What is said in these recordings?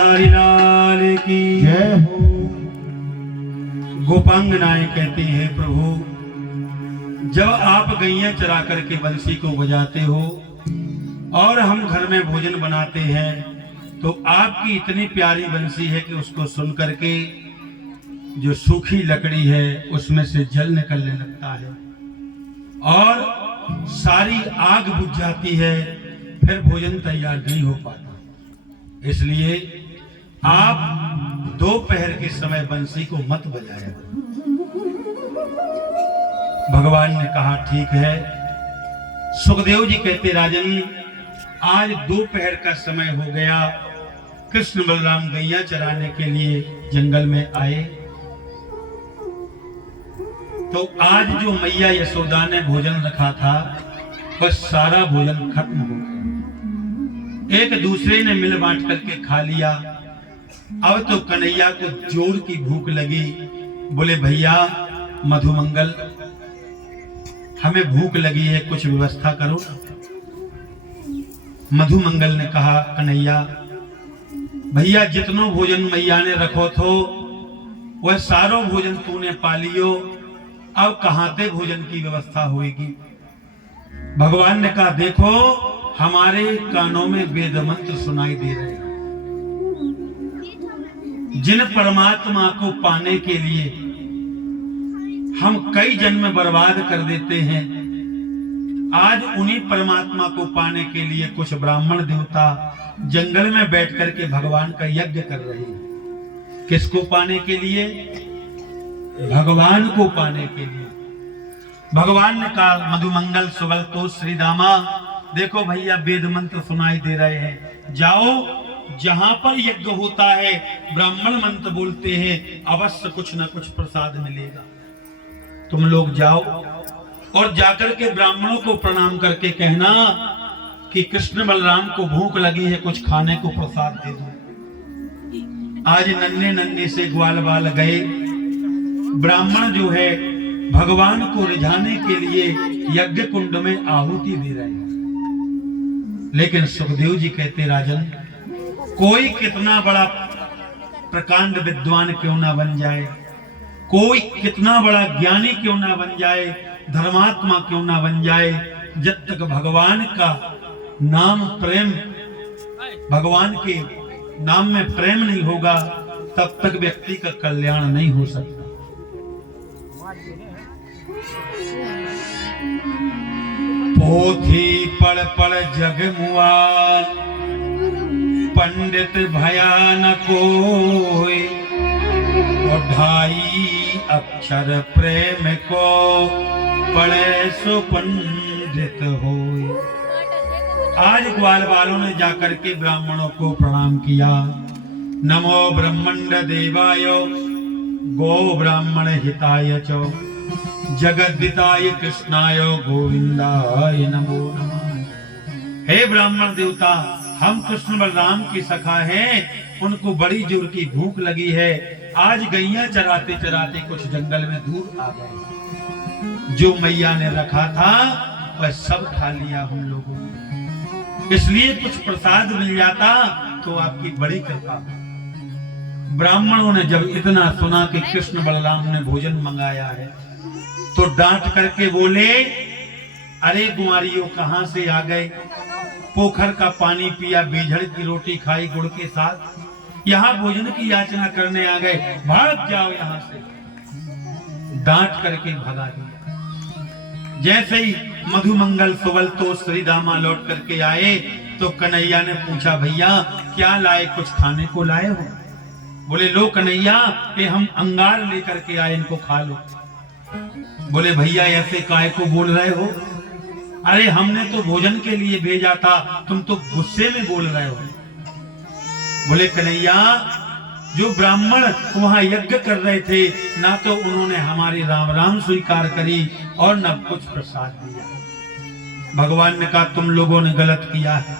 गिरधारी लाल की जय हो। गोपांगनाएं कहती हैं प्रभु, जब आप गैया चरा करके बंसी को बजाते हो और हम घर में भोजन बनाते हैं तो आपकी इतनी प्यारी बंसी है कि उसको सुन करके जो सूखी लकड़ी है उसमें से जल निकलने लगता है और सारी आग बुझ जाती है, फिर भोजन तैयार नहीं हो पाता। इसलिए आप दोपहर के समय बंसी को मत बजाया। भगवान ने कहा ठीक है। सुखदेव जी कहते राजन, आज दोपहर का समय हो गया, कृष्ण बलराम गैया चराने के लिए जंगल में आए तो आज जो मैया यशोदा ने भोजन रखा था वह सारा भोजन खत्म हो गया। एक दूसरे ने मिल बांट करके खा लिया। अब तो कन्हैया को जोर की भूख लगी। बोले भैया मधुमंगल, हमें भूख लगी है, कुछ व्यवस्था करो। मधुमंगल ने कहा कन्हैया, भैया जितनो भोजन मैया ने रखो थो वह सारो भोजन तूने पा लियो, अब कहां ते भोजन की व्यवस्था होगी। भगवान ने कहा देखो हमारे कानों में वेद मंत्र सुनाई दे रहे हैं। जिन परमात्मा को पाने के लिए हम कई जन्म बर्बाद कर देते हैं, आज उन्हीं परमात्मा को पाने के लिए कुछ ब्राह्मण देवता जंगल में बैठ करके भगवान का यज्ञ कर रहे हैं। किसको पाने के लिए? भगवान को पाने के लिए। भगवान ने कहा मधुमंगल सुबल तो श्रीदामा, देखो भैया वेद मंत्र सुनाई दे रहे हैं, जाओ जहां पर यज्ञ होता है ब्राह्मण मंत्र बोलते हैं, अवश्य कुछ ना कुछ प्रसाद मिलेगा। तुम लोग जाओ और जाकर के ब्राह्मणों को प्रणाम करके कहना कि कृष्ण बलराम को भूख लगी है, कुछ खाने को प्रसाद दे दो। आज नन्हे नन्हे से ग्वाल बाल गए, ब्राह्मण जो है भगवान को रिझाने के लिए यज्ञ कुंड में आहुति दे रहे हैं। लेकिन सुखदेव जी कहते राजन, कोई कितना बड़ा प्रकांड विद्वान क्यों ना बन जाए, कोई कितना बड़ा ज्ञानी क्यों ना बन जाए, धर्मात्मा क्यों ना बन जाए, जब तक भगवान का नाम प्रेम, भगवान के नाम में प्रेम नहीं होगा तब तक व्यक्ति का कल्याण नहीं हो सकता। पोथी पढ़ पढ़ जग मुआ, पंडित भयान कोई, और ढाई अक्षर प्रेम को पढ़े सो पंडित होय। आज ग्वाल वालों ने जाकर के ब्राह्मणों को प्रणाम किया। नमो ब्रह्मंड देवाय गो ब्राह्मण हिताय च, जगद्दिताय कृष्णाय गोविंदाय नमो नमः। हे ब्राह्मण देवता, हम कृष्ण बलराम की सखा हैं, उनको बड़ी जोर की भूख लगी है। आज गैया चराते चराते कुछ जंगल में दूर आ गए, जो मैया ने रखा था वह सब खा लिया हम लोगों ने, इसलिए कुछ प्रसाद मिल जाता तो आपकी बड़ी कृपा। ब्राह्मणों ने जब इतना सुना कि कृष्ण बलराम ने भोजन मंगाया है तो डांट करके बोले, अरे गुआरियों कहां से आ गए, पोखर का पानी पिया, बेझड़ की रोटी खाई गुड़ के साथ, यहाँ भोजन की याचना करने आ गए, भाग जाओ यहाँ से। डांट करके भगा दिया। जैसे ही मधुमंगल सुबल तो श्रीदामा लौट करके आए तो कन्हैया ने पूछा, भैया क्या लाए, कुछ खाने को लाए हो? बोले लो कन्हैया, ये हम अंगार लेकर के आए, इनको खा लो। बोले भैया ऐसे काय को बोल रहे हो? अरे हमने तो भोजन के लिए भेजा था, तुम तो गुस्से में बोल रहे हो। बोले कन्हैया, जो ब्राह्मण वहां यज्ञ कर रहे थे ना तो उन्होंने हमारी राम राम स्वीकार करी और न कुछ प्रसाद दिया। भगवान ने कहा तुम लोगों ने गलत किया है,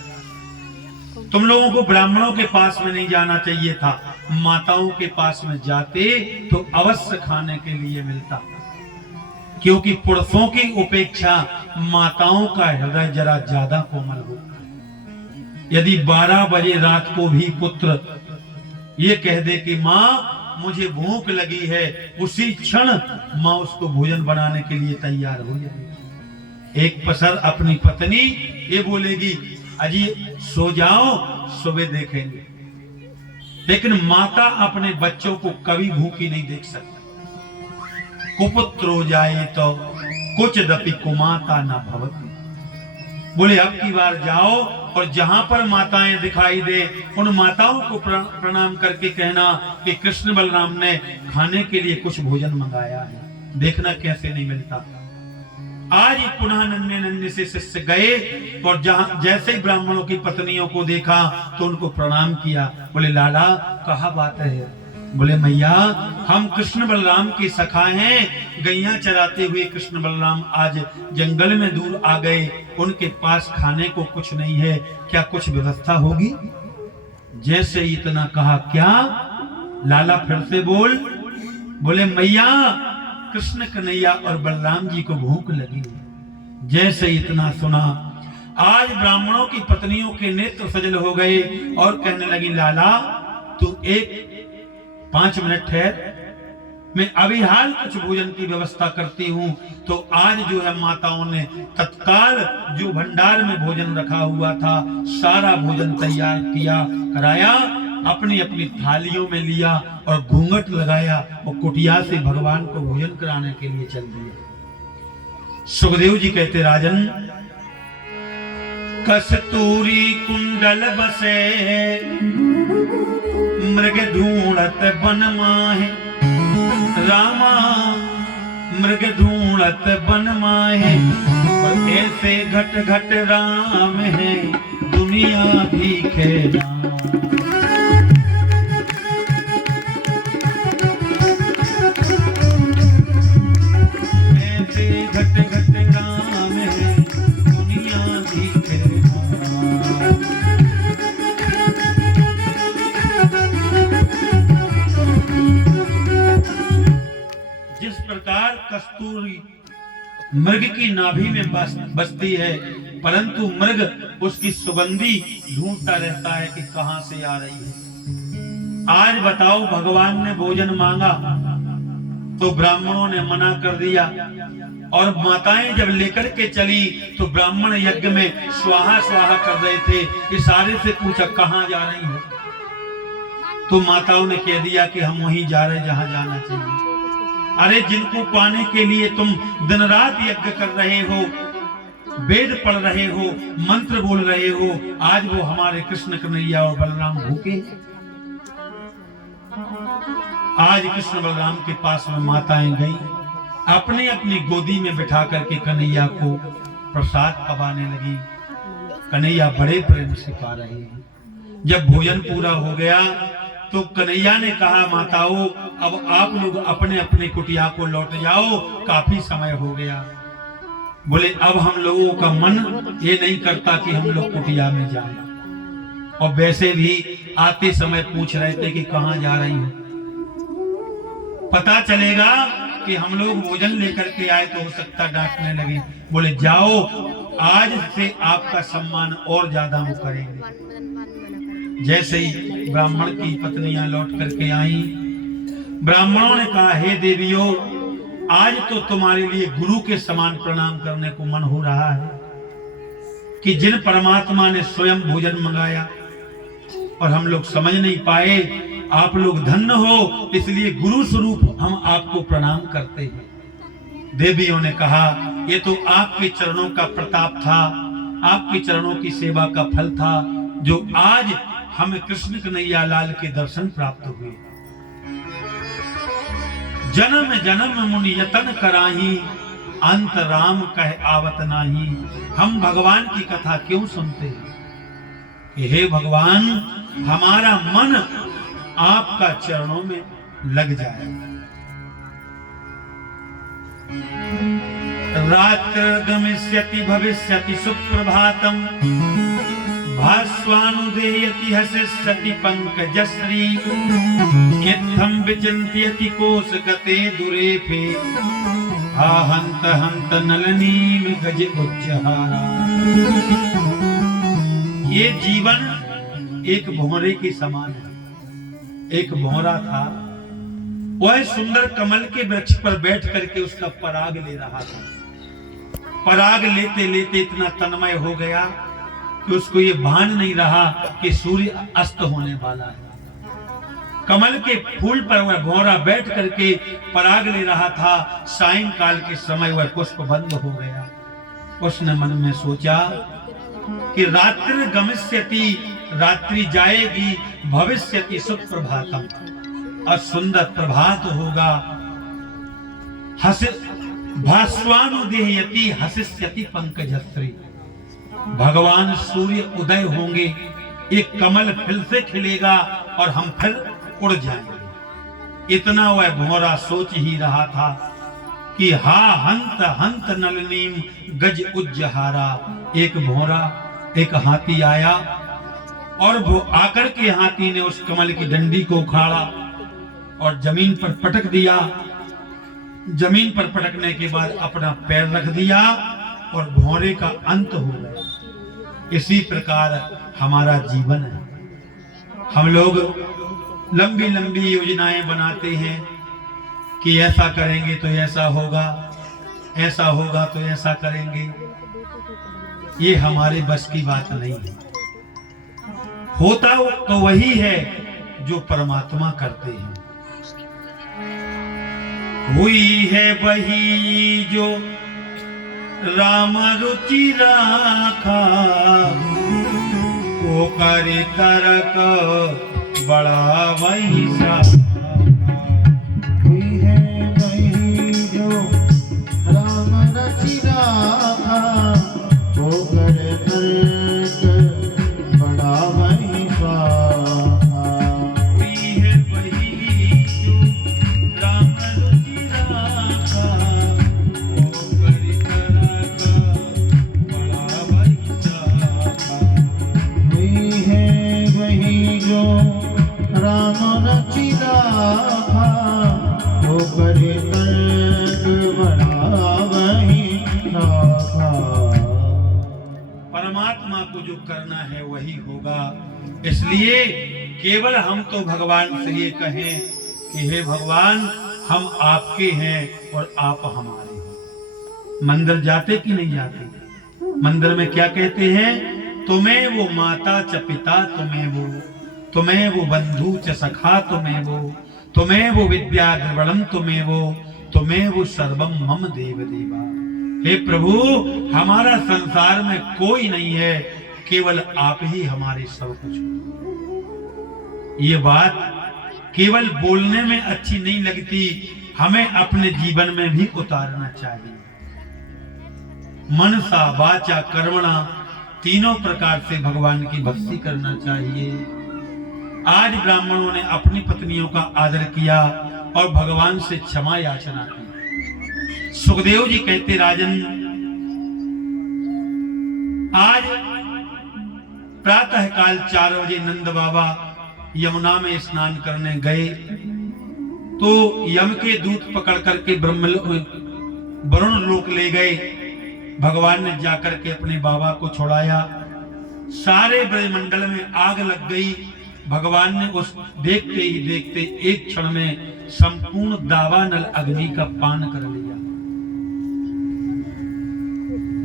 तुम लोगों को ब्राह्मणों के पास में नहीं जाना चाहिए था, माताओं के पास में जाते तो अवश्य खाने के लिए मिलता, क्योंकि पुरुषों की उपेक्षा माताओं का हृदय जरा ज्यादा कोमल होता है। यदि 12 बजे रात को भी पुत्र ये कह दे कि माँ मुझे भूख लगी है, उसी क्षण माँ उसको भोजन बनाने के लिए तैयार हो जाएगी। एक पसर अपनी पत्नी ये बोलेगी अजी सो जाओ, सुबह देखेंगे। लेकिन माता अपने बच्चों को कभी भूखी नहीं देख सकती। कुपुत्रो जाए तो कुछ दपि कुमाता न भवति। बोले अब की बार जाओ और जहां पर माताएं दिखाई दे उन माताओं को प्रणाम करके कहना कि कृष्ण बलराम ने खाने के लिए कुछ भोजन मंगाया है, देखना कैसे नहीं मिलता। आज ही पुनः नन्हे नन्हे से शिष्य गए और जहां जैसे ही ब्राह्मणों की पत्नियों को देखा तो उनको प्रणाम किया। बोले लाला कहा बात है? बोले मैया हम कृष्ण बलराम के सखा हैं, गैया चराते हुए कृष्ण बलराम आज जंगल में दूर आ गए, उनके पास खाने को कुछ नहीं है, क्या कुछ व्यवस्था होगी? जैसे इतना कहा क्या लाला फिर से बोल। बोले मैया कृष्ण कन्हैया और बलराम जी को भूख लगी। जैसे इतना सुना आज ब्राह्मणों की पत्नियों के नेत्र सजल हो गए और कहने लगी लाला तू 5 मिनट ठहर, मैं अभी हाल कुछ भोजन की व्यवस्था करती हूँ। तो आज जो है माताओं ने तत्काल जो भंडार में भोजन रखा हुआ था सारा भोजन तैयार किया कराया, अपनी अपनी थालियों में लिया और घूंघट लगाया और कुटिया से भगवान को भोजन कराने के लिए चल दिया। सुखदेव जी कहते राजन कस्तूरी कुंडल बसे मृग ढूंढत बन माहे, रामा मृग ढूंढत बन माहे, और ऐसे घट घट राम है दुनिया भी खेला। ऐसे घट घट राम है दुनिया भी खेला। जिस प्रकार कस्तूरी मृग की नाभि में बसती है, परंतु मृग उसकी सुगंधी ढूंढता रहता है कि कहां से आ रही है। आज बताओ भगवान ने भोजन मांगा तो ब्राह्मणों ने मना कर दिया, और माताएं जब लेकर के चली तो ब्राह्मण यज्ञ में स्वाहा स्वाहा कर रहे थे। इशारे से पूछा कहां जा रही हो? तो माताओं ने कह दिया कि हम वहीं जा रहे जहां जाना चाहिए। अरे जिनको पाने के लिए तुम दिन रात यज्ञ कर रहे हो, वेद पढ़ रहे हो, मंत्र बोल रहे हो, आज वो हमारे कृष्ण कन्हैया और बलराम भूखे। आज कृष्ण बलराम के पास में माताएं गई, अपने अपनी गोदी में बिठा करके कन्हैया को प्रसाद पवाने लगी। कन्हैया बड़े प्रेम से पा रहे हैं। जब भोजन पूरा हो गया तो कन्हैया ने कहा माताओं अब आप लोग अपने अपने कुटिया को लौट जाओ, काफी समय हो गया। बोले अब हम लोगों का मन ये नहीं करता कि हम लोग कुटिया में जाएं, और वैसे भी आते समय पूछ रहे थे कि कहां जा रही हो, पता चलेगा कि हम लोग भोजन लेकर के आए तो हो सकता डांटने लगे। बोले जाओ आज से आपका सम्मान और ज्यादा हम करेंगे। जैसे ही ब्राह्मण की पत्नियां लौट करके आई, ब्राह्मणों ने कहा हे देवियों आज तो तुम्हारे लिए गुरु के समान प्रणाम करने को मन हो रहा है कि जिन परमात्मा ने स्वयं भोजन मंगाया और हम लोग समझ नहीं पाए। आप लोग धन्य हो, इसलिए गुरु स्वरूप हम आपको प्रणाम करते हैं। देवियों ने कहा ये तो आपके चरणों का प्रताप था, आपके चरणों की सेवा का फल था जो आज हमें कृष्ण कन्हैया लाल के दर्शन प्राप्त हुए। जन्म जन्म मुनि यतन कराही, अंत राम कह आवत नाही। हम भगवान की कथा क्यों सुनते हैं? हे भगवान हमारा मन आपका चरणों में लग जाए। रात्र गमिष्यति भविष्यति सुप्रभातम, भास्वानुदेयति हसिष्यति पंकजश्री, इत्थं विचिन्त्यति कोशगते दुरेफे, हा हंत हंत नलनीम गज उच्चहारा। ये जीवन एक भंवरे के समान है। एक भौरा था, वह सुंदर कमल के वृक्ष पर बैठ करके उसका पराग ले रहा था। पराग लेते लेते इतना तन्मय हो गया कि उसको ये भान नहीं रहा कि सूर्य अस्त होने वाला है। कमल के फूल पर वह भौरा बैठ करके पराग ले रहा था। सायंकाल के समय वह पुष्प बंद हो गया। उसने मन में सोचा कि रात्रि गमिष्यति, रात्रि जाएगी, भविष्यति सुप्रभातम, और सुंदर प्रभात होगा। भास्वानुदेहयति हसिष्यति पंकजश्री, भगवान सूर्य उदय होंगे, एक कमल फिर से खिलेगा और हम फिर उड़ जाएंगे। इतना वह भौरा सोच ही रहा था कि हा हंत हंत नलनीम गज उज्जहारा। एक भौरा, एक हाथी आया और वो आकर के हाथी ने उस कमल की डंडी को उखाड़ा और जमीन पर पटक दिया। जमीन पर पटकने के बाद अपना पैर रख दिया और भौरे का अंत हो गया। इसी प्रकार हमारा जीवन है। हम लोग लंबी लंबी योजनाएं बनाते हैं कि ऐसा करेंगे तो ऐसा होगा, ऐसा होगा तो ऐसा करेंगे। ये हमारे बस की बात नहीं है। होता तो वही है जो परमात्मा करते हैं। हुई है वही जो राम रुचि राखा, वो करे तरक बड़ा वही सा। हुई है वही जो राम रुचि राखा, वो करे तरक बड़ा वही सा। हुई है वही जो राम रुचि राखा, वो करे तरक बड़ा वही सा। हुई है वही जो राम रुचि राखा, वो करे तरक बड़ा वही सा। परमात्मा को जो करना है वही होगा। इसलिए केवल हम तो भगवान से ये कहें कि हे भगवान, हम आपके हैं और आप हमारे हैं। मंदिर जाते कि नहीं जाते? मंदिर में क्या कहते हैं? तुम्हें वो माता च पिता, तुम्हें वो बंधु च सखा, तुम्हें वो विद्या द्रवणम, तुम्हें वो सर्वम मम देव देवा। हे प्रभु, हमारा संसार में कोई नहीं है, केवल आप ही हमारे सब कुछ हो। ये बात केवल बोलने में अच्छी नहीं लगती, हमें अपने जीवन में भी उतारना चाहिए। मनसा वाचा कर्मणा, तीनों प्रकार से भगवान की भक्ति करना चाहिए। आज ब्राह्मणों ने अपनी पत्नियों का आदर किया और भगवान से क्षमा याचना की। सुखदेव जी कहते, राजन, आज प्रातः काल 4 बजे नंद बाबा यमुना में स्नान करने गए तो यम के दूत पकड़ करके वरुण लोक ले गए। भगवान ने जाकर के अपने बाबा को छुड़ाया। सारे ब्रजमंडल में आग लग गई। भगवान ने उस देखते ही देखते एक क्षण में संपूर्ण दावानल अग्नि का पान कर लिया।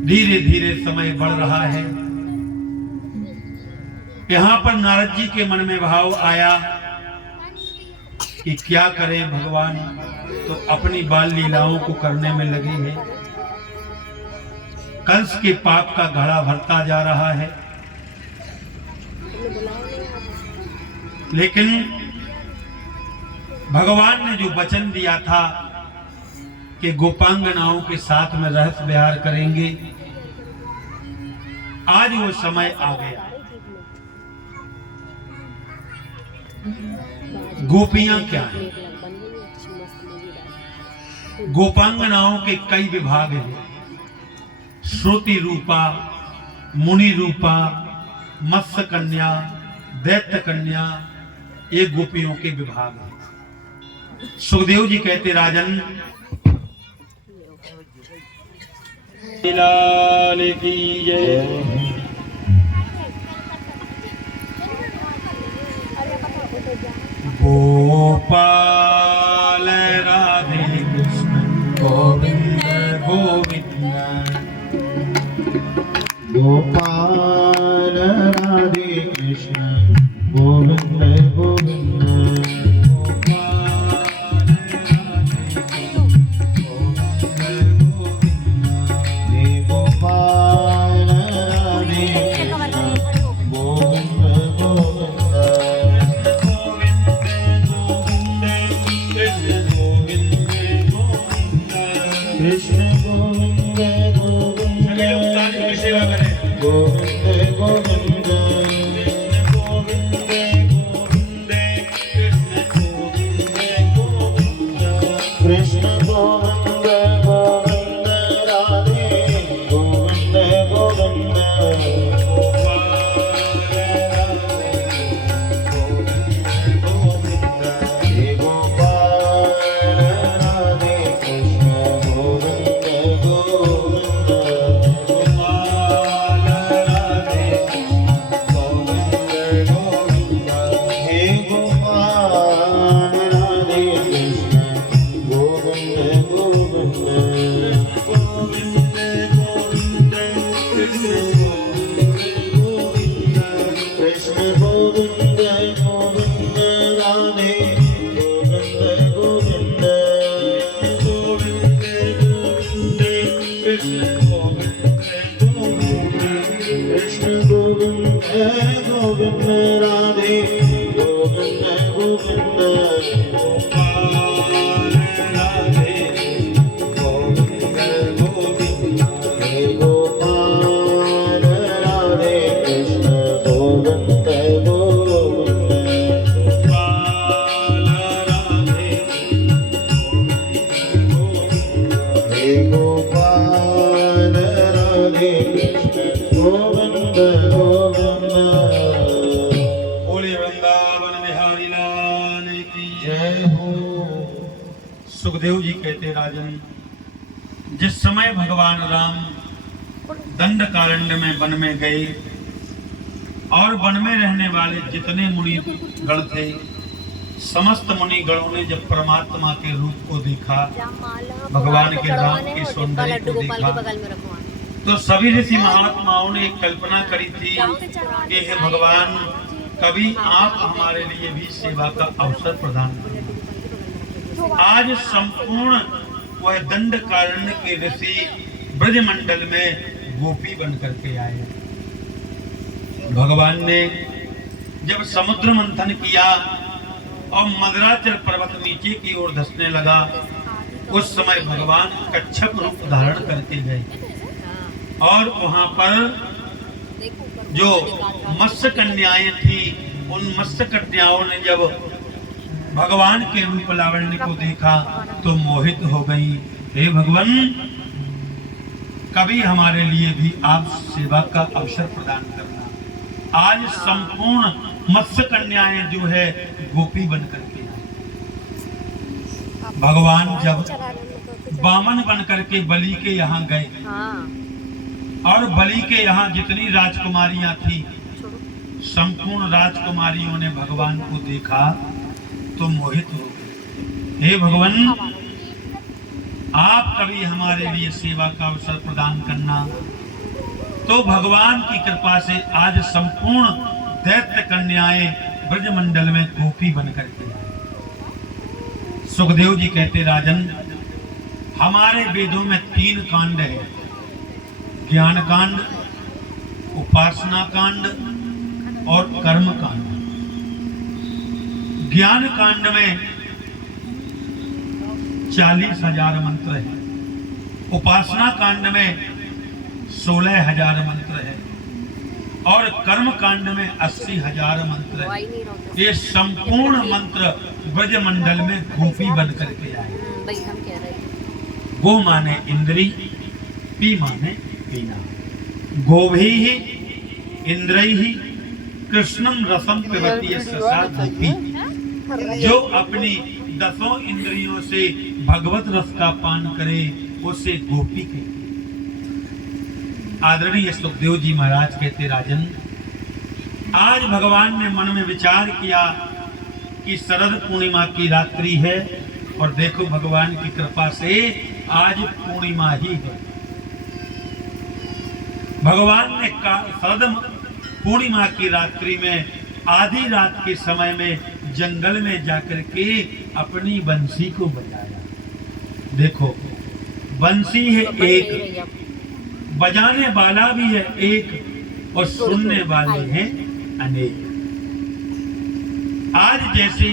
धीरे धीरे समय बढ़ रहा है। यहां पर नारद जी के मन में भाव आया कि क्या करें भगवान, तो अपनी बाल लीलाओं को करने में लगे हैं। कंस के पाप का घड़ा भरता जा रहा है, लेकिन भगवान ने जो वचन दिया था कि गोपांगनाओं के साथ में रहस्य विहार करेंगे, आज वो समय आ गया। गोपियां क्या हैं? गोपांगनाओं के कई विभाग हैं। श्रुति रूपा, मुनि रूपा, मत्स्य कन्या, दैत्य कन्या, ये गोपियों के विभाग हैं। सुखदेव जी कहते, राजन, लाल की जय। गोविंद हे गोपाल राधे गोविंद गोविंद कृष्ण गोविंद गोविंद गोविंद गोविंद कृष्ण गोविंद गोविंद राधे गोविंद गोविंद हे गोपाल राधे कृष्ण गोविंद गोविंद गोपाल राधे गोविंद गोविंद हे गोपाल राधे कृष्ण गोविंद गोविंद कृष्ण गोविंद गोविंद राधे गोविंद गोविंद कृष्ण गोविंद गोविंद राधे गोविंद गोविंद हे गोपाल राधे कृष्ण गोविंद गोविंद हे गोपाल राधे कृष्ण गोविंद गोविंद बोले वृंदावन बिहारी लाल की जय हो। सुखदेव जी कहते राजन, जिस समय भगवान राम दंडकारण्य में वन में गए और वन में रहने वाले जितने मुनि गण थे, समस्त मुनि गणों ने जब परमात्मा के रूप को देखा, भगवान के राम के सौंदर्य को देखा, तो सभी ऋषि महात्माओं ने एक कल्पना करी थी कि हे भगवान, कभी आप हमारे लिए भी सेवा का अवसर प्रदान करें। आज संपूर्ण वह दंडकारण्य के ऋषि ब्रजमंडल में गोपी बन करके आए। भगवान ने जब समुद्र मंथन किया और मंदराचल पर्वत नीचे की ओर धंसने लगा, उस समय भगवान कच्छप रूप धारण करके गए और वहां पर जो मत्स्य कन्याएं थी, उन मत्स्य कन्याओं ने जब भगवान के रूप लावण्य को देखा तो मोहित हो गई। हे भगवान, कभी हमारे लिए भी आप सेवा का अवसर प्रदान करना। आज संपूर्ण मत्स्य कन्याएं जो है गोपी बन करके आई। भगवान जब वामन बन करके बलि के यहाँ गए और बलि के यहाँ जितनी राजकुमारियां थी, संपूर्ण राजकुमारियों ने भगवान को देखा तो मोहित हो गए। हे भगवान, आप कभी हमारे लिए सेवा का अवसर प्रदान करना। तो भगवान की कृपा से आज संपूर्ण दैत्य कन्याएं ब्रजमंडल में गोपी बन करके आए। सुखदेव जी कहते राजन, हमारे वेदों में 3 कांड है, ज्ञान कांड, उपासना कांड और कर्म कांड। ज्ञान कांड में 40,000 मंत्र है, उपासना कांड में 16,000 मंत्र है और कर्म कांड में 80,000 मंत्र है। ये संपूर्ण मंत्र ब्रजमंडल में गोपी बन करके आए। गो माने इंद्री, पी माने पीना। गोभी ही इंद्रई ही कृष्णम रसम पिबती गोपी। जो अपनी 10 इंद्रियों से भगवत रस का पान करे उसे गोपी कहते। आदरणीय सुखदेव जी महाराज कहते राजन, आज भगवान ने मन में विचार किया कि शरद पूर्णिमा की रात्रि है और देखो भगवान की कृपा से आज पूर्णिमा ही है। भगवान ने शरद पूर्णिमा की रात्रि में आधी रात के समय में जंगल में जाकर के अपनी बंसी को बजाया। देखो, बंसी है एक, बजाने वाला भी है एक और सुनने वाले हैं अनेक। आज जैसे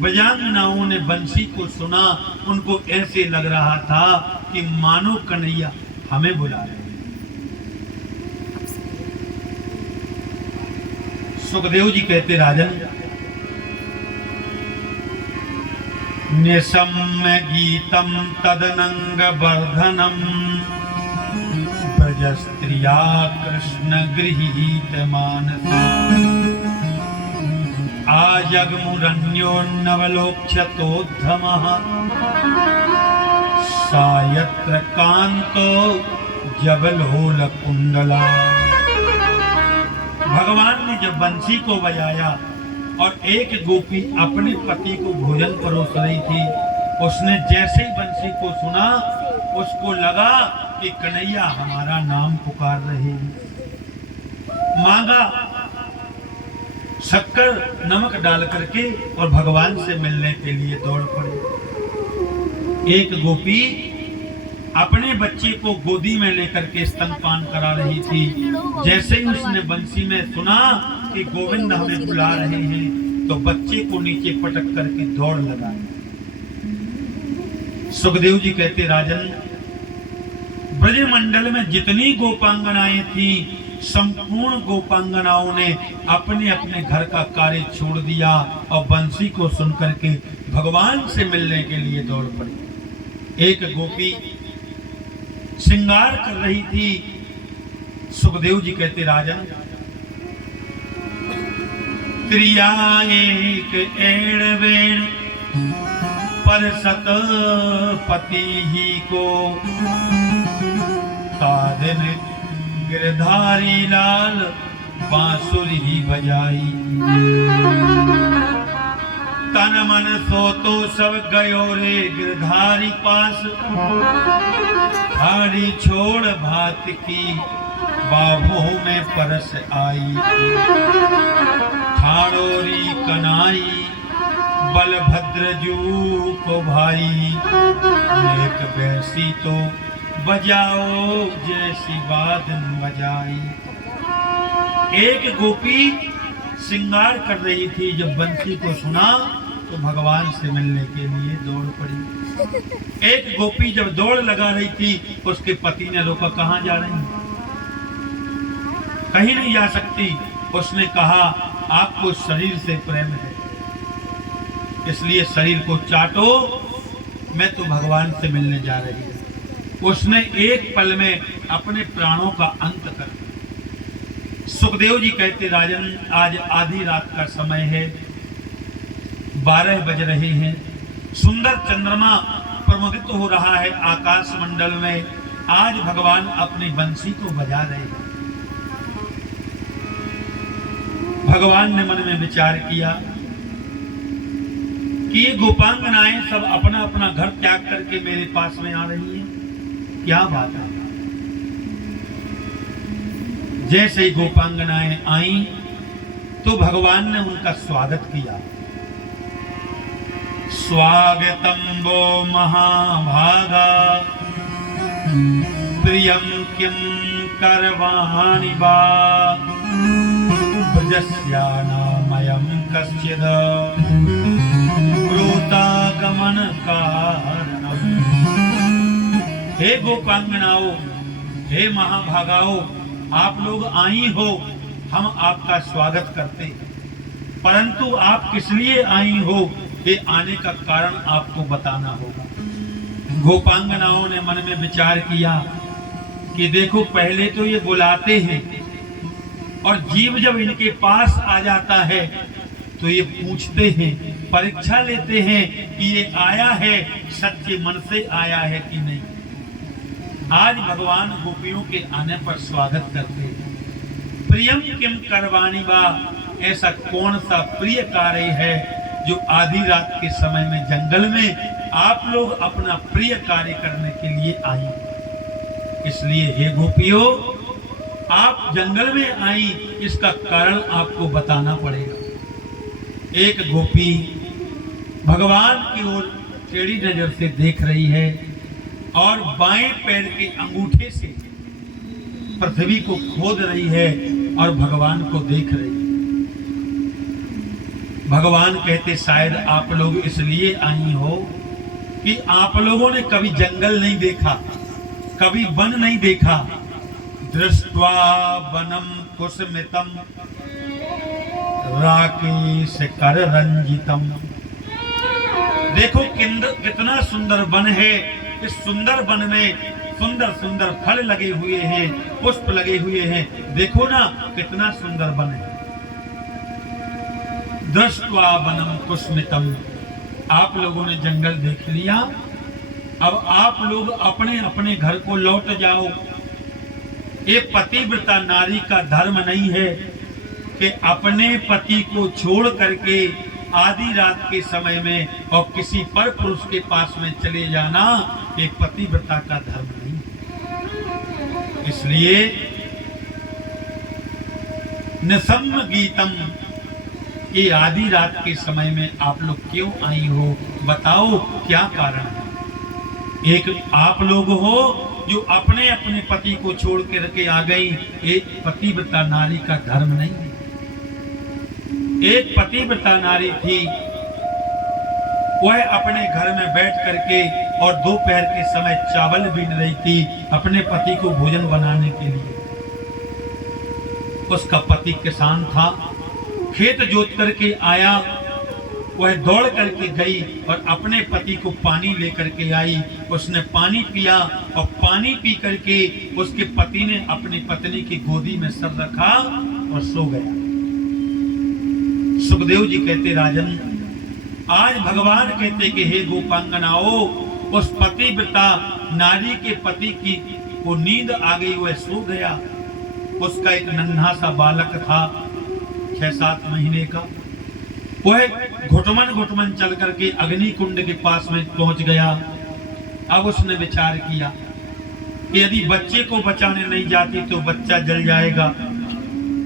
बजांगनाओं ने बंसी को सुना, उनको ऐसे लग रहा था कि मानो कन्हैया हमें बुला रहे हैं। सुखदेव जी कहते, राजन, निशम्य गीतम तदनंग वर्धनम ब्रज स्त्रिया कृष्ण गृहीत मानसा आजगमुरन्योन्नवलोक्ष्यतोद्धमः सायत्र कांतो जबलोल कुंडला। भगवान ने जब बंसी को बजाया और एक गोपी अपने पति को भोजन परोस रही थी, उसने जैसे ही बंसी को सुना, उसको लगा कि कन्हैया हमारा नाम पुकार रहे हैं। मांगा, शक्कर नमक डाल करके और भगवान से मिलने के लिए दौड़ पड़ी। एक गोपी अपने बच्चे को गोदी में लेकर के स्तनपान करा रही थी। जैसे ही उसने बंसी में सुना कि गोविंद हमें बुला रहे हैं, तो बच्चे को नीचे पटक करके दौड़ लगाई। सुखदेव जी कहते, राजन, ब्रजमंडल में जितनी गोपांगनाएं थी, संपूर्ण गोपांगनाओं ने अपने अपने घर का कार्य छोड़ दिया और बंसी को सुनकर के भगवान से मिलने के लिए दौड़ पड़ी। एक गोपी श्रृंगार कर रही थी। सुखदेव जी कहते, राजन, क्रिया एक एड़ पर सत पति ही को कादिन गिरधारी लाल बांसुरी बजाई। तन मन सो तो सब गयो रे गिरधारी पास, थारी छोड़ भात की बाहों में परस आई। ठाड़ोरी कनाई बलभद्र जू को भाई, एक बैसी तो बजाओ जैसी बादन बजाई। एक गोपी श्रृंगार कर रही थी, जब बंसी को सुना तो भगवान से मिलने के लिए दौड़ पड़ी। एक गोपी जब दौड़ लगा रही थी, उसके पति ने रोका, कहां जा रही हैं? कहीं नहीं जा सकती। उसने कहा, आपको शरीर से प्रेम है, इसलिए शरीर को चाटो, मैं तो भगवान से मिलने जा रही हूं। उसने एक पल में अपने प्राणों का अंत कर दिया। सुखदेव जी कहते, राजन, आज आधी रात का समय है, 12 बज रहे हैं। सुंदर चंद्रमा प्रमुदित हो रहा है आकाश मंडल में। आज भगवान अपनी बंसी को बजा रहे हैं। भगवान ने मन में विचार किया कि ये गोपांगनाएं सब अपना अपना घर त्याग करके मेरे पास में आ रही हैं, क्या बात है। जैसे ही गोपांगनाएं आई तो भगवान ने उनका स्वागत किया। स्वागतम वो महाभागा प्रियम किम करवाणि वा ब्रजस्यानामयं कश्चिद क्रोधागमन कारणम। हे गोपांगनाओं, हे महाभागाओं, आप लोग आई हो, हम आपका स्वागत करते हैं, परंतु आप किस लिए आई हो, ये आने का कारण आपको बताना होगा। गोपांगनाओं ने मन में विचार किया कि देखो, पहले तो ये बुलाते हैं और जीव जब इनके पास आ जाता है तो ये पूछते हैं, परीक्षा लेते हैं कि ये आया है, सच्चे मन से आया है कि नहीं। आज भगवान गोपियों के आने पर स्वागत करते हैं। प्रियम किम करवाणी वा, ऐसा कौन सा प्रिय कार्य है जो आधी रात के समय में जंगल में आप लोग अपना प्रिय कार्य करने के लिए आई। इसलिए हे गोपियों, आप जंगल में आई, इसका कारण आपको बताना पड़ेगा। एक गोपी भगवान की ओर टेढ़ी नजर से देख रही है और बाएं पैर के अंगूठे से पृथ्वी को खोद रही है और भगवान को देख रही है। भगवान कहते शायद आप लोग इसलिए आई हो कि आप लोगों ने कभी जंगल नहीं देखा, कभी वन नहीं देखा। दृष्ट्वा वनम कुसुमितम राकेश कर रंजितम। देखो कितना सुंदर वन है। इस सुंदर वन में सुंदर सुंदर फल लगे हुए हैं, पुष्प लगे हुए हैं। देखो ना कितना सुंदर वन है। दृष्ट्वा वनम कुसुमितम। आप लोगों ने जंगल देख लिया, अब आप लोग अपने अपने घर को लौट जाओ। ये पतिव्रता नारी का धर्म नहीं है कि अपने पति को छोड़ करके आधी रात के समय में और किसी पर पुरुष के पास में चले जाना, एक पतिव्रता का धर्म नहीं है। इसलिए निसम्म गीतम, ये आधी रात के समय में आप लोग क्यों आई हो, बताओ क्या कारण है। एक आप लोग हो जो अपने अपने पति को छोड़ के रखे आ गई, एक पतिव्रता नारी का धर्म नहीं है। एक पतिव्रता नारी थी, वह अपने घर में बैठ करके और दोपहर के समय चावल बीन रही थी अपने पति को भोजन बनाने के लिए। उसका पति किसान था, खेत जोत करके आया, वह दौड़ करके गई और अपने पति को पानी लेकर के आई। उसने पानी पिया और पानी पी करके उसके पति ने अपनी पत्नी की गोदी में सर रखा और सो गया। सुखदेव जी कहते राजन, आज भगवान कहते कि हे गोपांगनाओ, उस पतिव्रता नारी के पति की को नींद आ गई, वह सो गया। उसका एक नन्हा सा बालक था 6-7 महीने का। वह घुटमन चल करके अग्नि कुंड के पास में पहुंच गया। अब उसने विचार किया कि यदि बच्चे को बचाने नहीं जाती तो बच्चा जल जाएगा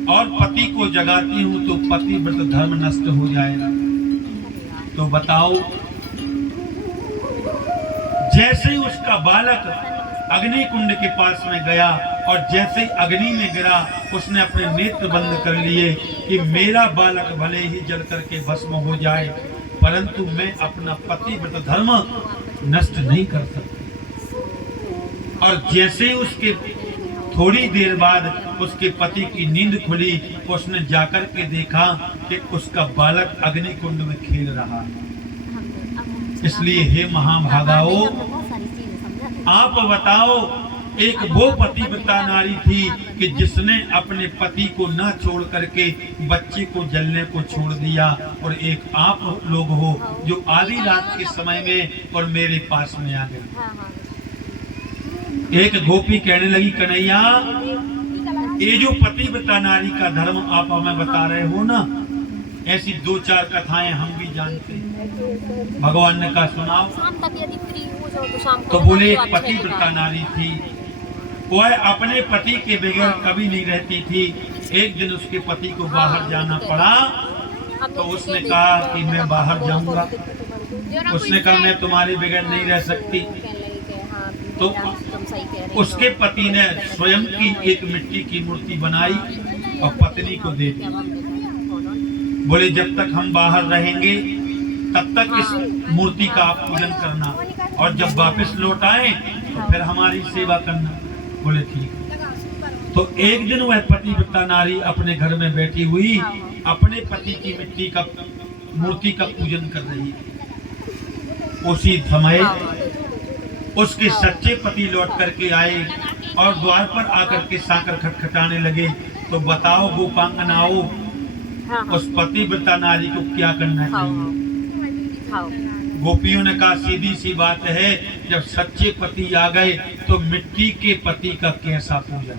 और पति को जगाती हूं तो पतिव्रत धर्म नष्ट हो जाएगा। तो बताओ, जैसे ही उसका बालक अग्नि कुंड के पास में गया और जैसे ही अग्नि में गिरा, उसने अपने नेत्र बंद कर लिए कि मेरा बालक भले ही जल करके भस्म हो जाए, परंतु मैं अपना पतिव्रत धर्म नष्ट नहीं कर सकती। और जैसे उसके थोड़ी देर बाद उसके पति की नींद खुली, उसने जाकर के देखा कि उसका बालक अग्नि कुंड में खेल रहा है। इसलिए हे महाभागाओ, आप बताओ, एक वो पतिव्रता नारी थी कि जिसने अपने पति को न छोड़ करके बच्चे को जलने को छोड़ दिया, और एक आप लोग हो जो आधी रात के समय में और मेरे पास में आ गए। एक गोपी कहने लगी, कन्हैया, ये जो पतिव्रता नारी का धर्म आप हमें बता रहे हो ना, ऐसी 2-4 कथाएं हम भी जानते हैं। भगवान ने कहा सुनाओ। तो बोले, एक पतिव्रता नारी थी, वह अपने पति के बगैर कभी नहीं रहती थी। एक दिन उसके पति को बाहर जाना पड़ा, तो उसने कहा कि मैं बाहर जाऊंगा। उसने कहा मैं तुम्हारे बगैर नहीं रह सकती। तो उसके पति ने स्वयं की एक मिट्टी की मूर्ति बनाई और पत्नी को दे दी। बोले जब तक हम बाहर रहेंगे तब तक इस मूर्ति का आप पूजन करना, और जब वापस लौट आए तो फिर हमारी सेवा करना। बोले ठीक। तो एक दिन वह पतिव्रता नारी अपने घर में बैठी हुई अपने पति की मिट्टी का मूर्ति का पूजन कर रही है। उसी समय उसके सच्चे पति लौट करके आए और द्वार पर आकर के साकर खटखटाने लगे। तो बताओ गोपांगनाओ, उस पतिव्रता नारी को क्या करना चाहिए? गोपियों ने कहा सीधी सी बात है, जब सच्चे पति आ गए तो मिट्टी के पति का कैसा पूजन?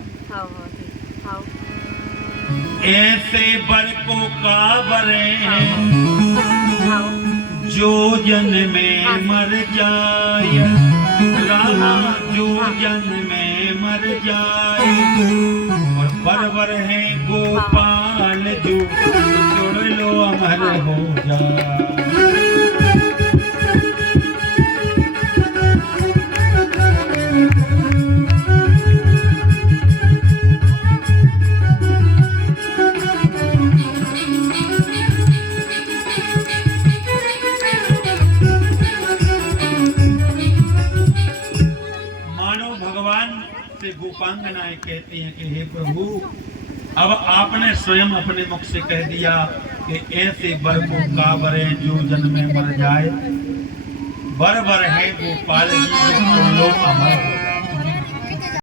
ऐसे बर को काबरे जो जन में मर जाए, रामा जो जन में मर जाए। और बरबर है गोपाल जो छोड़ लो अमर हो जा। मानो भगवान से गोपांगनाएं कहती हैं कि हे प्रभु, अब आपने स्वयं अपने मुख से कह दिया कि ऐसे बर को काबरे जो जन्म में मर जाए, बर बर है गोपाल जी जो लोग अमर हो।